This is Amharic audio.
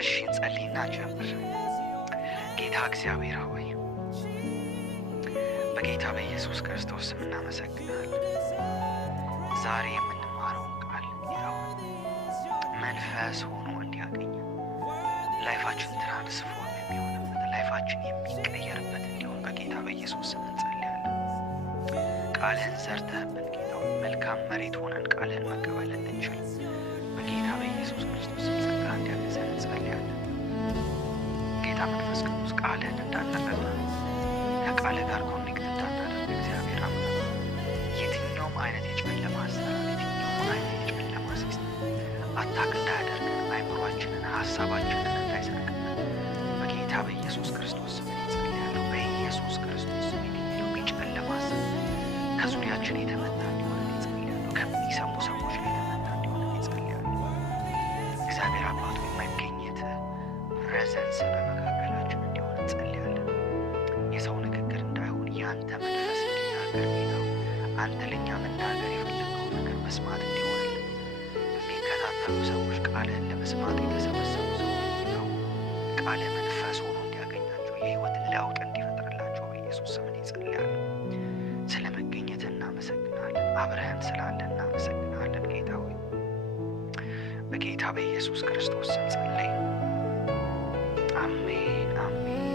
እሺ እንጸልይና ጀምር። ጌታ እግዚአብሔር ሆይ በጌታ በኢየሱስ ክርስቶስ ስም እናመሰግናለን። ዛሬ የምንማረውን ቃል ጌታ መንፈስ ሆኖ እንዲያገኝ ላይፋችን ትራንስፎርም የሚሆንበት ላይፋችን የሚቀየርበት እንዲሆን በጌታ በኢየሱስ ስም እንጸልያለን። ቃልህን ዘርተህብን ጌታ መልካም መሬት ሆነን ቃልህን መቀበል እንድንችል በጌታ በኢየሱስ ክርስቶስ ስም ጸጋ እንዲያግዘን እንጸልያለን። ጌታ መንፈስ ቅዱስ ቃልህን እንዳንረሳ ከቃልህ ጋር ኮኔክት እንዳናደርግ እግዚአብሔር አምላክ የትኛውም አይነት የጨለማ አሰራር የትኛውም አይነት የጨለማ ሲስተም አታክ እንዳያደርገን አይምሯችንን ሀሳባችንን እንዳይሰርቅብን በጌታ በኢየሱስ ክርስቶስ ስም እንጸልያለን። በኢየሱስ ክርስቶስ ስም የትኛውም የጨለማ አሰራር ከዙሪያችን የተመታ እንዲሆን እንጸልያለን። ከሚሰሙ ሰዎች ላይ የተመታ እንዲሆን እንጸልያለን። እግዚአብሔር አባቱ መገኘት ፕሬዘንስ በመካከላችን እንዲሆን እንጸልያለን። የሰው ንግግር እንዳይሆን ያንተ መንፈስ እንዲናገር ጌታው አንተ ለኛ መናገር የፈለገው ነገር መስማት እንዲሆንልን የሚከታተሉ ሰዎች ቃልህን ለመስማት የተሰበሰቡ ሰዎች ጌታው ቃልህ መንፈስ ሆኖ እንዲያገኛቸው የህይወት ለውጥ እንዲፈጥርላቸው በኢየሱስ ስም እንጸልያለን። ስለ መገኘት እናመሰግናለን። አብረህን ስላለ እናመሰግናለን። ጌታ ሆይ በጌታ በኢየሱስ ክርስቶስ ስም ጸለይን። አሜን አሜን።